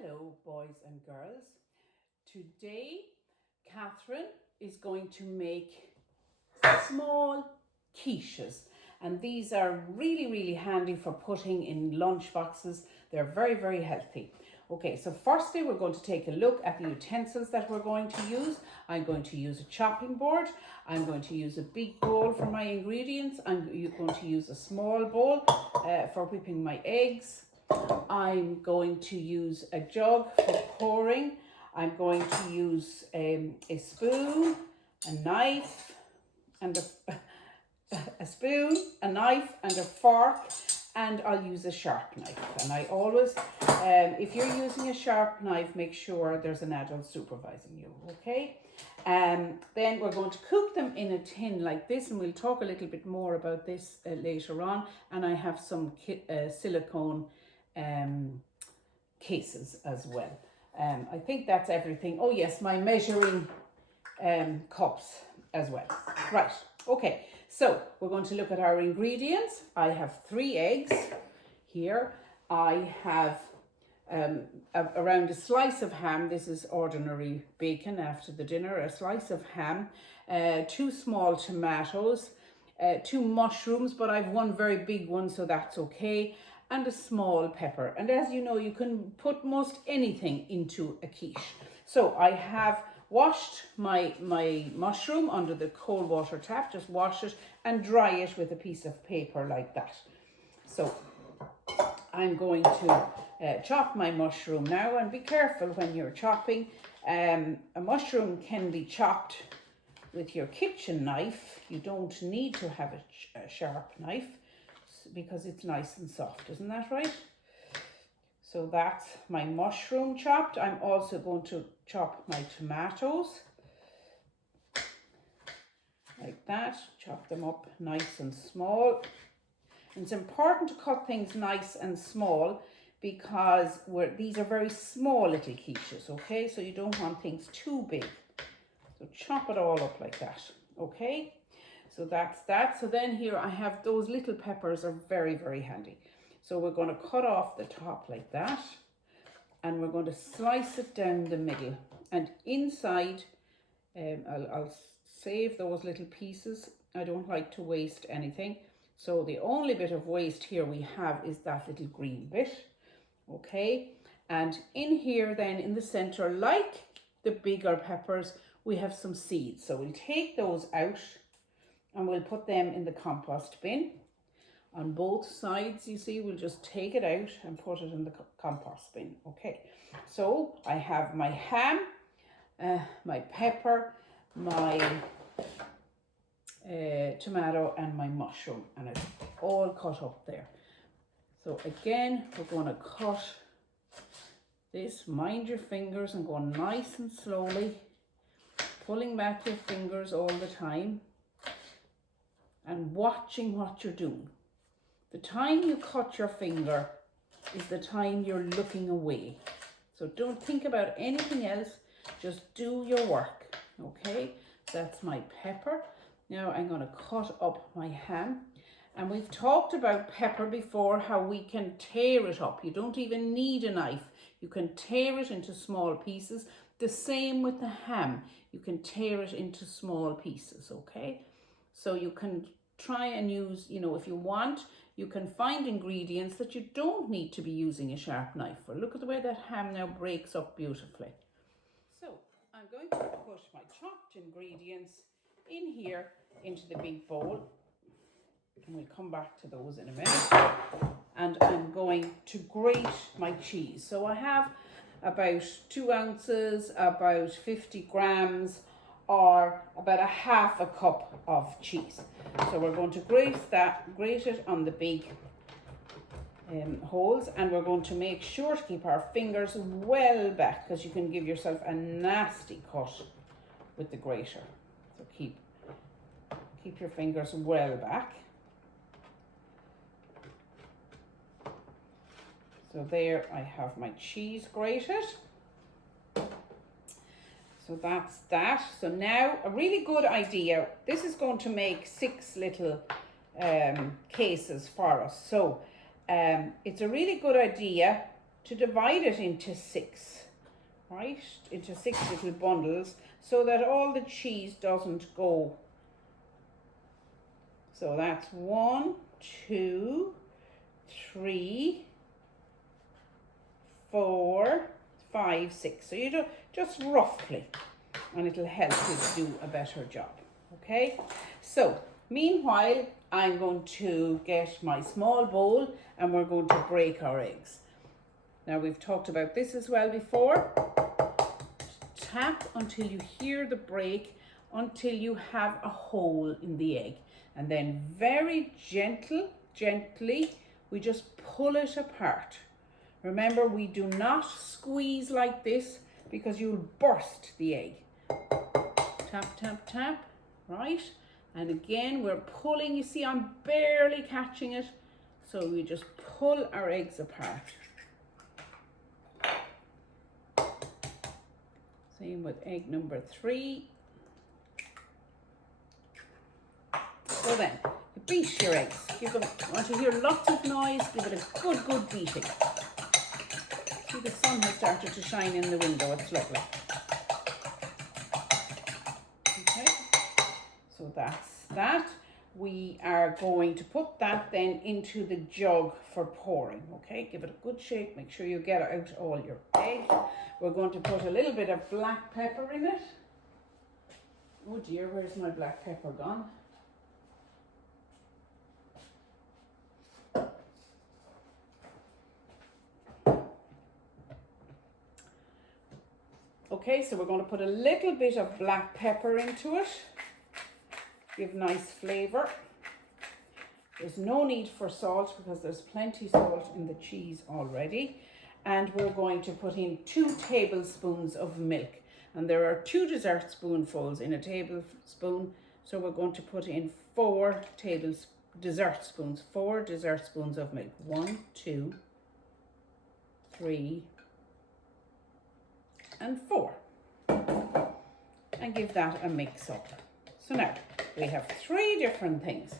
Hello, boys and girls. Today, Catherine is going to make small quiches, and these are really handy for putting in lunch boxes. They're very healthy. Okay, so firstly, we're going to take a look at the utensils that we're going to use. I'm going to use a chopping board. I'm going to use a big bowl for my ingredients. I'm going to use a small bowl for whipping my eggs. I'm going to use a jug for pouring. I'm going to use a spoon, a knife, and a spoon, a knife, and a fork, and I'll use a sharp knife. And I always, if you're using a sharp knife, make sure there's an adult supervising you, okay? Then we're going to cook them in a tin like this, and we'll talk a little bit more about this later on. And I have some silicone cases as well. I think that's everything. Oh yes, my measuring cups as well. Right, okay, so we're going to look at our ingredients. I have 3 eggs here. I have around a slice of ham. This is ordinary bacon after the dinner. A slice of ham, 2 small tomatoes, 2 mushrooms, but I've 1 very big one, so that's okay, and a small pepper. And as you know, you can put most anything into a quiche. So I have washed my mushroom under the cold water tap. Just wash it and dry it with a piece of paper like that. So I'm going to chop my mushroom now, and be careful when you're chopping. A mushroom can be chopped with your kitchen knife. You don't need to have a sharp knife because it's nice and soft, isn't that right? So that's my mushroom chopped. I'm also going to chop my tomatoes like that. Chop them up nice and small. And it's important to cut things nice and small because these are very small little quiches, okay? So you don't want things too big. So chop it all up like that, okay? So that's that. So then here I have those little peppers are very handy. So we're going to cut off the top like that, and we're going to slice it down the middle. And inside, I'll save those little pieces. I don't like to waste anything. So the only bit of waste here we have is that little green bit, okay? And in here then in the center, like the bigger peppers, we have some seeds. So we'll take those out and we'll put them in the compost bin. On both sides, you see, we'll just take it out and put it in the compost bin. Okay, so I have my ham, my pepper, my tomato, and my mushroom, and it's all cut up there. So again, we're going to cut this. Mind your fingers and go nice and slowly, pulling back your fingers all the time and watching what you're doing. The time you cut your finger is the time you're looking away. So don't think about anything else, just do your work, okay? That's my pepper. Now I'm going to cut up my ham. And we've talked about pepper before, how we can tear it up. You don't even need a knife. You can tear it into small pieces. The same with the ham. You can tear it into small pieces, okay? So you can try and use, you know, if you want, you can find ingredients that you don't need to be using a sharp knife for. Look at the way that ham now breaks up beautifully. So I'm going to put my chopped ingredients in here into the big bowl, and we'll come back to those in a minute. And I'm going to grate my cheese. So I have about 2 ounces, about 50 grams, or about a half a cup of cheese. So we're going to grate it on the big holes, and we're going to make sure to keep our fingers well back, because you can give yourself a nasty cut with the grater. So keep your fingers well back. So there I have my cheese grated. So that's that. So now a really good idea. This is going to make 6 little cases for us. So it's a really good idea to divide it into 6, right? Into 6 little bundles so that all the cheese doesn't go. So that's 1, 2, 3, 4, 5, 6. So you do just roughly, and it'll help you do a better job. Okay, so meanwhile I'm going to get my small bowl and we're going to break our eggs. Now we've talked about this as well before. Tap until you hear the break, until you have a hole in the egg, and then very gently we just pull it apart. Remember, we do not squeeze like this because you'll burst the egg. Tap, tap, tap, right? And again, we're pulling. You see, I'm barely catching it. So we just pull our eggs apart. Same with egg number 3. So then, you beat your eggs. Give them, once you hear lots of noise, give it a good beating. See, the sun has started to shine in the window. It's lovely. Okay, so that's that. We are going to put that then into the jug for pouring. Okay, give it a good shake. Make sure you get out all your egg. We're going to put a little bit of black pepper in it. Oh dear, where's my black pepper gone? Okay, so we're going to put a little bit of black pepper into it. Give nice flavour. There's no need for salt because there's plenty salt in the cheese already. And we're going to put in 2 tablespoons of milk. And there are 2 dessert spoonfuls in a tablespoon. So we're going to put in 4 dessert spoons of milk. 1, 2, 3, and 4. And give that a mix up. So now we have 3 different things.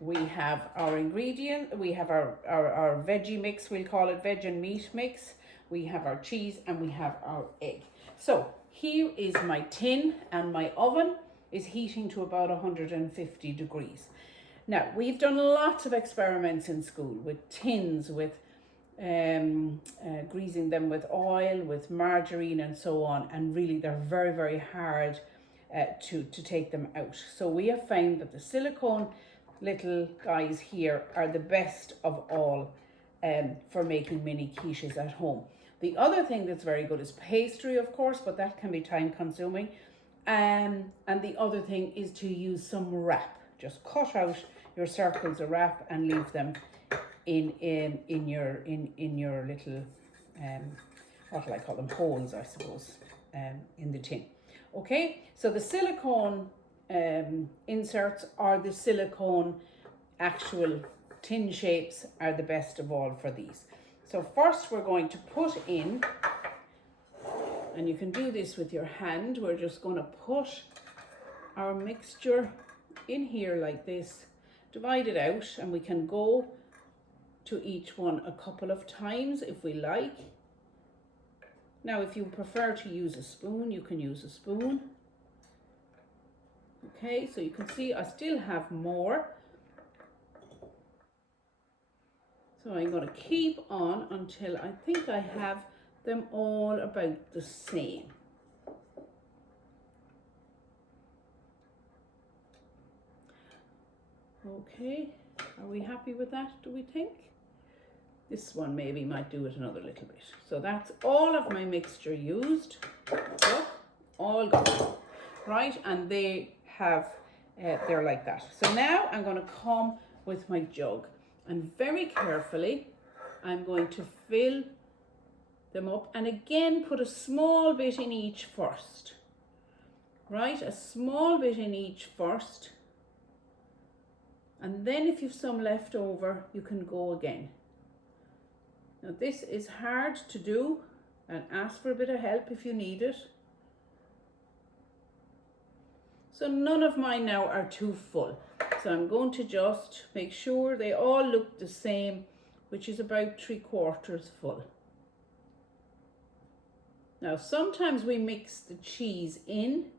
We have our ingredient, we have our veggie mix, we'll call it veg and meat mix. We have our cheese and we have our egg. So here is my tin, and my oven is heating to about 150 degrees. Now, we've done lots of experiments in school with tins, with greasing them with oil, with margarine and so on, and really they're very, very hard to take them out. So we have found that the silicone little guys here are the best of all for making mini quiches at home. The other thing that's very good is pastry, of course, but that can be time consuming. And the other thing is to use some wrap. Just cut out your circles of wrap and leave them in your little what will I call them, holes, I suppose, in the tin. Okay, so the silicone inserts or the silicone actual tin shapes are the best of all for these. So first we're going to put in, and you can do this with your hand, we're just going to put our mixture in here like this, divide it out, and we can go to each one a couple of times if we like. Now if you prefer to use a spoon, you can use a spoon. Okay, so you can see I still have more. So I'm going to keep on until I think I have them all about the same. Okay, are we happy with that, do we think? This one maybe might do it another little bit. So that's all of my mixture used. Look, all gone. Right, and they have, they're like that. So now I'm going to come with my jug, and very carefully I'm going to fill them up, and again put a small bit in each first. Right, a small bit in each first, and then if you've some left over you can go again. Now this is hard to do, and ask for a bit of help if you need it. So none of mine now are too full. So I'm going to just make sure they all look the same which is about 3/4 full. Now sometimes we mix the cheese in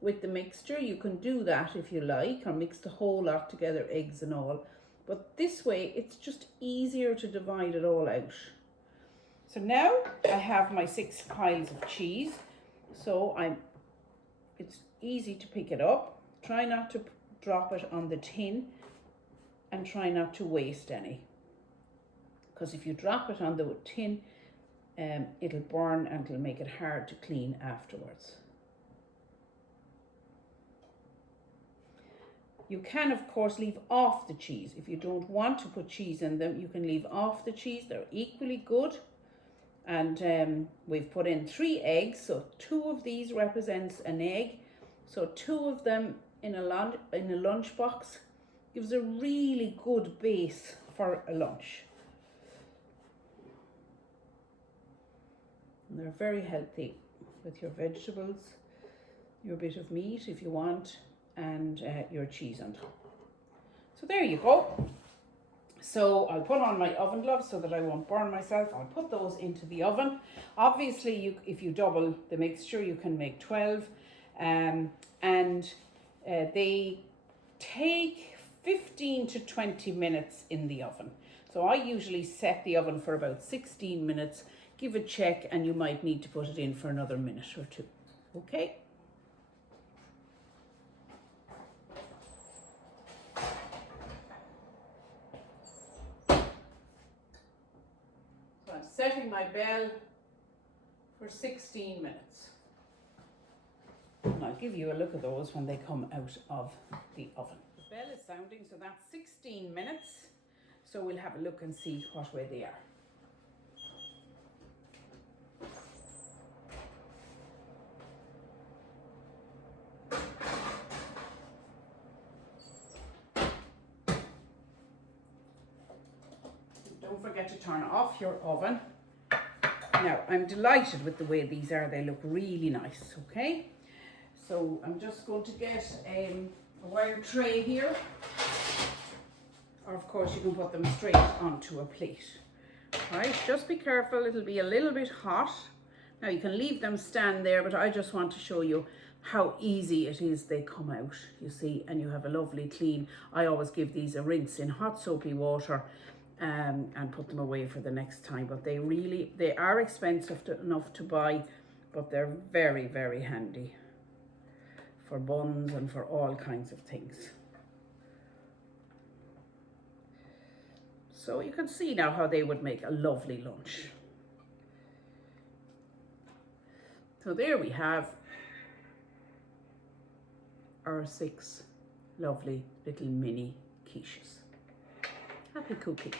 with the mixture. You can do that if you like, or mix the whole lot together, eggs and all. But this way it's just easier to divide it all out. So now I have my 6 piles of cheese. So it's easy to pick it up. Try not to drop it on the tin and try not to waste any. Because if you drop it on the tin, it'll burn and it'll make it hard to clean afterwards. You can, of course, leave off the cheese. If you don't want to put cheese in them, you can leave off the cheese. They're equally good. And we've put in 3 eggs, so 2 of these represents an egg. So 2 of them in a lunchbox gives a really good base for a lunch. And they're very healthy with your vegetables, your bit of meat if you want, and your cheese on top. So there you go. So I'll put on my oven gloves so that I won't burn myself. I'll put those into the oven. Obviously, if you double the mixture, you can make 12. They take 15 to 20 minutes in the oven. So I usually set the oven for about 16 minutes. Give a check and you might need to put it in for another minute or 2. Okay? I'm setting my bell for 16 minutes. And I'll give you a look at those when they come out of the oven. The bell is sounding, so that's 16 minutes. So we'll have a look and see what way they are. Don't forget to turn off your oven. Now, I'm delighted with the way these are. They look really nice, okay? So I'm just going to get a wire tray here. Or of course you can put them straight onto a plate. Right, just be careful, it'll be a little bit hot. Now you can leave them stand there, but I just want to show you how easy it is they come out, you see, and you have a lovely clean. I always give these a rinse in hot soapy water and put them away for the next time. But they are expensive enough to buy, but they're very, very handy for buns and for all kinds of things. So you can see now how they would make a lovely lunch. So there we have our 6 lovely little mini quiches. Happy cooking.